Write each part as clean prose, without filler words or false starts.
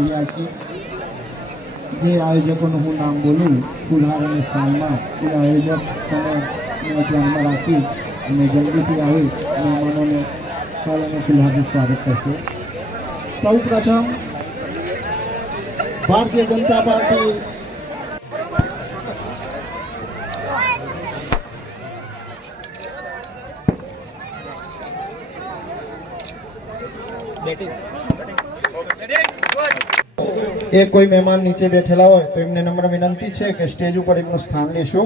રહ્યા છીએ। જે આયોજકોનું હું નામ બોલું સુધારાની સ્થાનમાં એ આયોજકોને ધ્યાનમાં રાખી અને જલ્દીથી આવી મહેમાનોને સાલ અને ખુલ્લાથી સ્વાગત કરશે। સૌ પ્રથમ ભારતીય જનતા પાર્ટી એ કોઈ મહેમાન નીચે બેઠેલા હોય તો એમને નમ્ર વિનંતી છે કે સ્ટેજ ઉપર એમનું સ્થાન લેશો।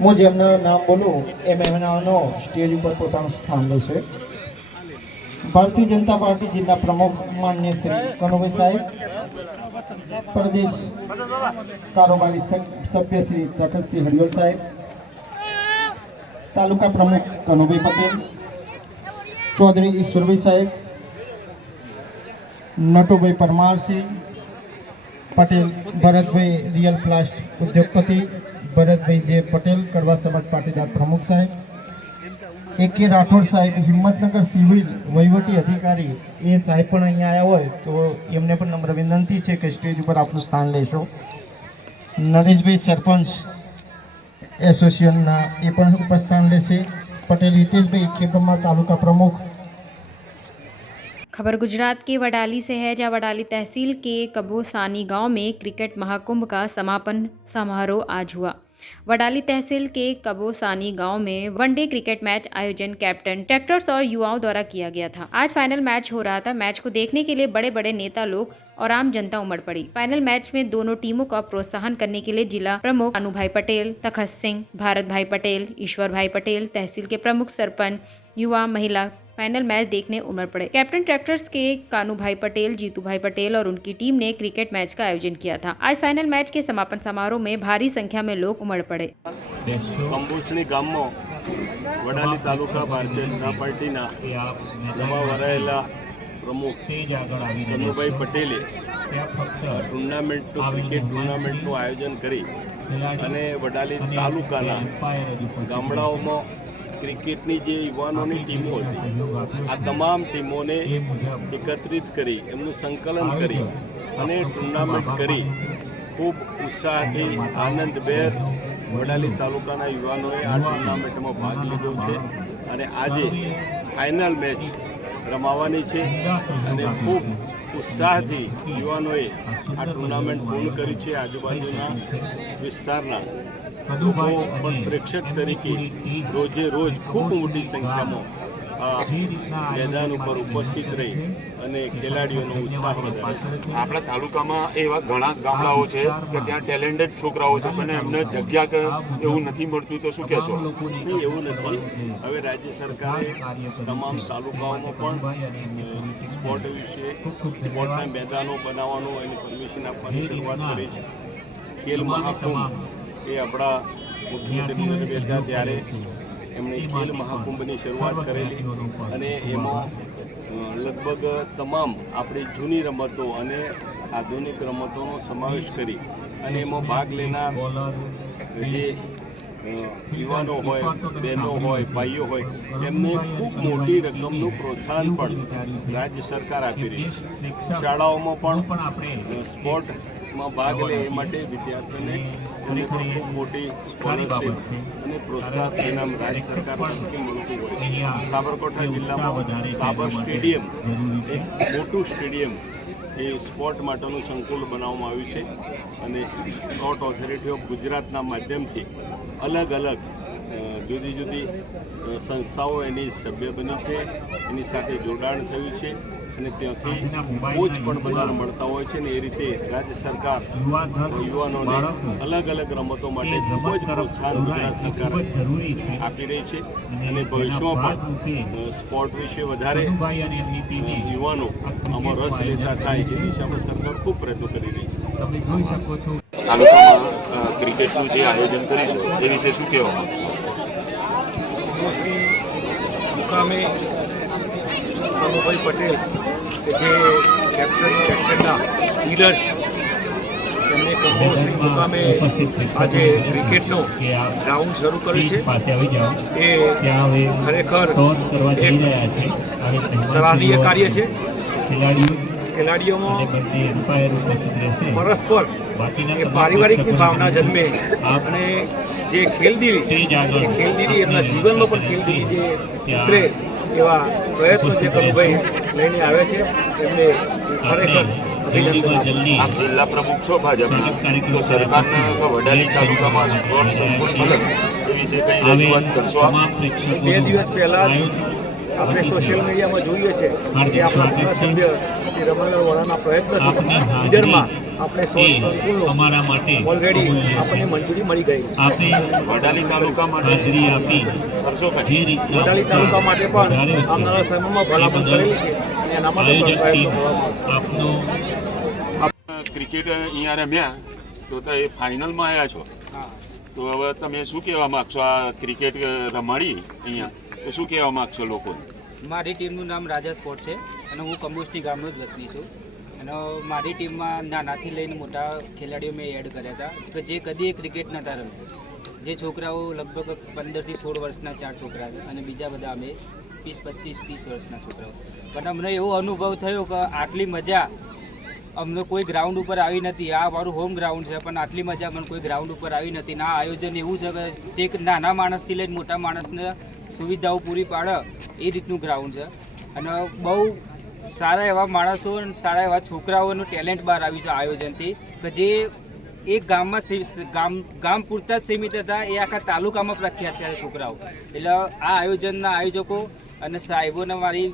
હું જેમનું નામ બોલું એ મહેમાનો સ્ટેજ ઉપર પોતાનું સ્થાન લેશે। भारतीय जनता पार्टी जिला प्रमुख माननीय श्री कनुभाई साहेब, प्रदेश कारोबारी सभ्य श्री प्रकाश सिंह हरियल साहेब, तालुका प्रमुख कनुभाई पटेल, चौधरी ईश्वरभाई साहेब, नटुभाई परमार सिंह पटेल, भरत भाई रियल प्लास्ट उद्योगपति, भरत भाई जे पटेल कड़वा समाज पाटीदार प्रमुख साहेब, ए.के. राठौड़ साहेब हिम्मतनगर सिविल वहीवटी अधिकारी ए साहेब पण अहीं आया होय तो एमने पण नम्र विनंती है कि स्टेज पर आपनु स्थान लेशो। नरेश भाई सरपंच एसोसिएशन ना ए पण उपस्थान लेशे। पटेल हितेश भाई खेबमा तालुका प्रमुख। खबर गुजरात के वडाली से है, जहां वडाली तहसील के कबोसानी गांव में क्रिकेट महाकुंभ का समापन समारोह आज हुआ। वडाली तहसील के कबोसानी गांव में वनडे क्रिकेट मैच आयोजन कैप्टन, ट्रैक्टर्स और युवाओं द्वारा किया गया था। आज फाइनल मैच हो रहा था। मैच को देखने के लिए बड़े बड़े नेता लोग और आम जनता उमड़ पड़ी। फाइनल मैच में दोनों टीमों का प्रोत्साहन करने के लिए जिला प्रमुख कानूभाई पटेल, तखत सिंह, भारत भाई पटेल, ईश्वर भाई पटेल, तहसील के प्रमुख, सरपंच, युवा, महिला फाइनल मैच देखने उमड़ पड़े। कैप्टन ट्रैक्टर्स के कानूभाई पटेल, जीतू भाई पटेल और उनकी टीम ने क्रिकेट मैच का आयोजन किया था। आज फाइनल मैच के समापन समारोह में भारी संख्या में लोग उमड़ पड़े। कंबोसणी गाम में वडाली तालुका भारतीय जनता पार्टी नवा वरायेला प्रमुख कनुभाई पटेले क्रिकेट टूर्नामेंटનું આયોજન કરી અને વડાલી તાલુકાના ગામડાઓમાં ક્રિકેટની જે યુવાનોની ટીમો હતી આ તમામ ટીમોને એકત્રિત કરી એમનું સંકલન કરી અને ટુર્નામેન્ટ કરી ખૂબ ઉત્સાહથી આનંદભેર વડાલી તાલુકાના યુવાનોએ આ ટુર્નામેન્ટમાં ભાગ લીધો છે અને આજે ફાઇનલ મેચ રમાવાની છે અને ખૂબ ઉત્સાહથી યુવાનોએ આ ટુર્નામેન્ટ પૂર્ણ કરી છે। આજુબાજુના વિસ્તારના લોકો પણ પ્રેક્ષક તરીકે રોજે રોજ ખૂબ મોટી સંખ્યામાં મેદાન ઉપર ઉપસ્થિત રહી અને ખેલાડીઓનો ઉત્સાહ વધારે। આપણા તાલુકામાં એવા ઘણા ગામડાઓ છે કે ત્યાં ટેલેન્ટેડ છોકરાઓ છે પણ એમને જગ્યા કે એવું નથી મળતું, તો શું કહેશો? નહીં, એવું નથી। હવે રાજ્ય સરકારે તમામ તાલુકાઓમાં પણ સ્પોર્ટ વિશે સ્પોર્ટના મેદાનો બનાવવાનું એની પરમિશન આપવાની શરૂઆત કરી છે। ખેલ મહાકુંભ એ આપણા મુખ્યમંત્રી હતા ત્યારે એમણે ખેલ મહાકુંભની શરૂઆત કરેલી અને એમાં લગભગ તમામ આપણી જૂની રમતો અને આધુનિક રમતોનો સમાવેશ કરી અને એમાં ભાગ લેનાર જે યુવાનો હોય, બહેનો હોય, ભાઈઓ હોય એમને ખૂબ મોટી રકમનું પ્રોત્સાહન પણ રાજ્ય સરકાર આપી રહી છે। શાળાઓમાં પણ સ્પોર્ટમાં ભાગ લે એ માટે વિદ્યાર્થીઓને એમને પણ ખૂબ મોટી સ્કોલરશીપ અને પ્રોત્સાહન ઇનામ રાજ્ય સરકાર તરફથી મળતું હોય છે। સાબરકાંઠા જિલ્લામાં સાબર સ્ટેડિયમ એક મોટું સ્ટેડિયમ એ સ્પોર્ટ માટેનું સંકુલ બનાવવામાં આવ્યું છે અને સ્પોર્ટ ઓથોરિટી ઓફ ગુજરાતના માધ્યમથી અલગ અલગ જુદી જુદી સંસ્થાઓ એની સભ્ય બની છે, એની સાથે જોડાણ થયું છે અને ત્યાંથી કોચ પણ બધાને મળતા હોય છે ને એ રીતે રાજ્ય સરકાર યુવાનોને અલગ અલગ રમતો માટે ખૂબ જ પ્રોત્સાહન ગુજરાત સરકાર આપી રહી છે અને ભવિષ્યમાં પણ સ્પોર્ટ વિશે વધારે યુવાનો આમાં રસ લેતા થાય એ દિશામાં સરકાર ખૂબ પ્રયત્નો કરી રહી છે। તાલુકામાં ક્રિકેટનું જે આયોજન કર્યું છે એ વિશે શું કહેવા માંગશો? મુકામે કનુભાઈ પટેલ કે જે કેપ્ટનના લીડર્સ એમને કમ્પોઝિંગ મુકામે આજે ક્રિકેટનો ગ્રાઉન્ડ શરૂ કર્યું છે એ ખરેખર એક સરાહનીય કાર્ય છે. ખેલાડીઓમાં પરસ્પર એ પારિવારિકની ભાવના જન્મે અને જે ખેલદીલી એમના જીવનમાં પણ ખેલદીલી જે ઉતરે એવા પ્રયત્નો જે કનુભાઈ લઈને આવે છે એમને ખરેખર અભિનંદન આપું છું. આપ જિલ્લા પ્રમુખ છો ભાજપના, તો સરકારના વડાલી તાલુકામાં સ્પોર્ટ સંકુલ મળે એ વિશે કંઈ રજૂઆત કરશો આપ? 2 દિવસ પહેલાં જ આપણે સોશિયલ મીડિયામાં જોઈએ છે કે આપણા ધારાસભ્ય શ્રી રમણલાલ વરાના પ્રયત્નથી લીડરમાં આપણે સ્પોર્ટ સંકુલનો ઓલરેડી આપણને મંજૂરી મળી ગઈ છે. વડાલી તાલુકા માટે કરશો કંઈ? વડાલી તાલુકા માટે પણ આવનારા સમયમાં ભલામણ કરેલી છે અને એના માટે પણ પ્રયત્નો કરવામાં આવશે. ક્રિકેટ અહીંયા રમ્યા તો એ ફાઇનલમાં આવ્યા છો, તો હવે તમે શું કહેવા માગશો? આ ક્રિકેટ રમાડી અહીંયા તો શું કહેવા માગશો લોકોને? મારી ટીમનું નામ રાજા સ્પોર્ટ છે અને હું કંબોસ્ટી ગામનો જ વતની છું. અને મારી ટીમમાં નાનાથી લઈને મોટા ખેલાડીઓ મેં એડ કર્યા હતા કે જે કદી ક્રિકેટ નહોતા રમ્યા. જે છોકરાઓ લગભગ 15 થી 16 વર્ષના 4 છોકરા છે અને બીજા બધા અમે 20, 25, 30 વર્ષના છોકરાઓ. પણ અમને એવો અનુભવ થયો કે આટલી મજા અમને કોઈ ગ્રાઉન્ડ ઉપર આવી નથી. આ મારું હોમ ગ્રાઉન્ડ છે પણ આટલી મજા અમને કોઈ ગ્રાઉન્ડ ઉપર આવી નથી. આ આયોજન એવું છે કે એક નાના માણસથી લઈને મોટા માણસને સુવિધાઓ પૂરી પાડે એ રીતનું ગ્રાઉન્ડ છે. અને બહુ સારા એવા માણસો અને સારા એવા છોકરાઓનું ટેલેન્ટ બહાર આવ્યું છે આયોજનથી કે જે એક ગામમાં ગામ પૂરતા જ સીમિત હતા એ આખા તાલુકામાં પ્રખ્યાત થયા છોકરાઓ. એટલે આ આયોજનના આયોજકો અને સાહેબોને મારી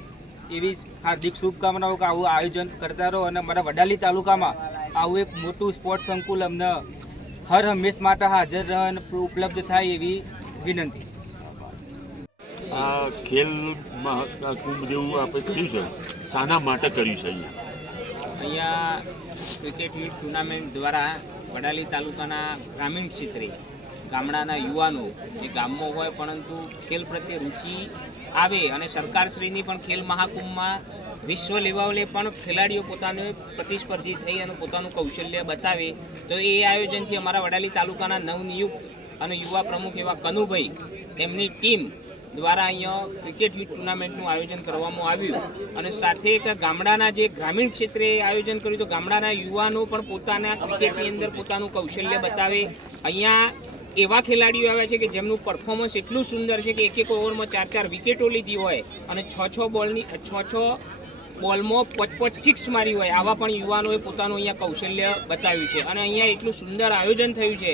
એવી હાર્દિક શુભકામનાઓ કે આવું આયોજન કરતા રહો અને મારા વડાલી તાલુકામાં આવું એક મોટું સ્પોર્ટ્સ સંકુલ અમને હર હંમેશ માટે હાજર રહે અને ઉપલબ્ધ થાય એવી વિનંતી. આ ખેલ મહાકુંભ જેવું આપણે કર્યું છે, શાના માટે કર્યું છે અહીંયા ક્રિકેટ યુથ ટુર્નામેન્ટ દ્વારા વડાલી તાલુકાના ગ્રામીણ ક્ષેત્રે ગામડાના યુવાનો જે ગામમાં હોય પરંતુ ખેલ પ્રત્યે રુચિ આવે અને સરકારશ્રીની પણ ખેલ મહાકુંભમાં વિશ્વ લેવલે પણ ખેલાડીઓ પોતાને પ્રતિસ્પર્ધી થઈ અને પોતાનું કૌશલ્ય બતાવે, તો એ આયોજનથી અમારા વડાલી તાલુકાના નવનિયુક્ત અને યુવા પ્રમુખ એવા કનુભાઈ તેમની ટીમ દ્વારા અહીંયા ક્રિકેટ યુથ ટુર્નામેન્ટનું આયોજન કરવામાં આવ્યું. અને સાથે એક ગામડાના જે ગ્રામીણ ક્ષેત્રે આયોજન કર્યું તો ગામડાના યુવાનો પણ પોતાના ક્રિકેટની અંદર પોતાનું કૌશલ્ય બતાવે. અહીંયા એવા ખેલાડીઓ આવ્યા છે કે જેમનું પરફોર્મન્સ એટલું સુંદર છે કે એક ઓવરમાં 4 વિકેટો લીધી હોય અને 6 બોલમાં 5 સિક્સ મારી હોય. આવા પણ યુવાનોએ પોતાનું અહીંયા કૌશલ્ય બતાવ્યું છે. અને અહીંયા એટલું સુંદર આયોજન થયું છે.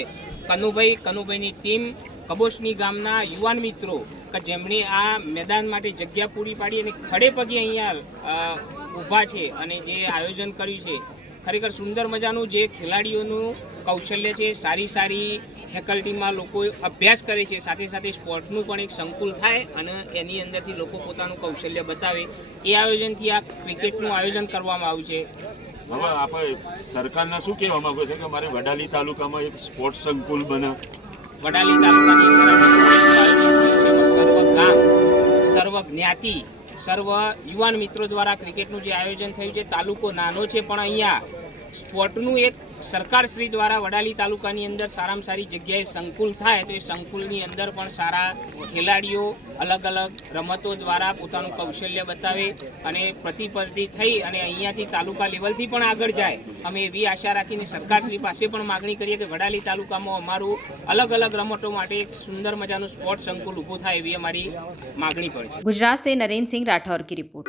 કનુભાઈની ટીમ કબોસની ગામના યુવાન મિત્રો કે જેમણે આ મેદાન માટે જગ્યા પૂરી પાડી અને ખડે પગે અહીંયા ઊભા છે અને જે આયોજન કર્યું છે ખરેખર સુંદર મજાનું જે ખેલાડીઓનું કૌશલ્ય છે. સારી ફેકલ્ટીમાં લોકો અભ્યાસ કરે છે, સાથે સાથે સ્પોર્ટનું પણ એક સંકુલ થાય અને એની અંદરથી લોકો પોતાનું કૌશલ્ય બતાવે. એ આયોજનથી આ ક્રિકેટનું આયોજન કરવામાં આવ્યું છે. હવે આપણે સરકારને શું કહેવા માંગો છો કે મારે વડાલી તાલુકામાં એક સ્પોર્ટ્સ સંકુલ બને? વડાલી તાલુકાની સર્વ ગામ, સર્વ જ્ઞાતિ, સર્વ યુવાન મિત્રો દ્વારા ક્રિકેટનું જે આયોજન થયું છે. તાલુકો નાનો છે પણ અહીંયા સ્પોર્ટનું એક સરકારશ્રી દ્વારા વડાલી તાલુકાની અંદર સારામાં સારી જગ્યાએ સંકુલ થાય તો એ સંકુલની અંદર પણ સારા ખેલાડીઓ અલગ અલગ રમતો દ્વારા પોતાનું કૌશલ્ય બતાવે અને પ્રતિસ્પર્ધી થઈ અને અહીંયાથી તાલુકા લેવલથી પણ આગળ જાય. અમે એવી આશા રાખીને સરકારશ્રી પાસે પણ માગણી કરીએ કે વડાલી તાલુકામાં અમારું અલગ અલગ રમતો માટે એક સુંદર મજાનું સ્પોર્ટ સંકુલ ઊભું થાય એવી અમારી માગણી પણ છે. गुजरात से नरेंद्र सिंह राठौर की रिपोर्ट.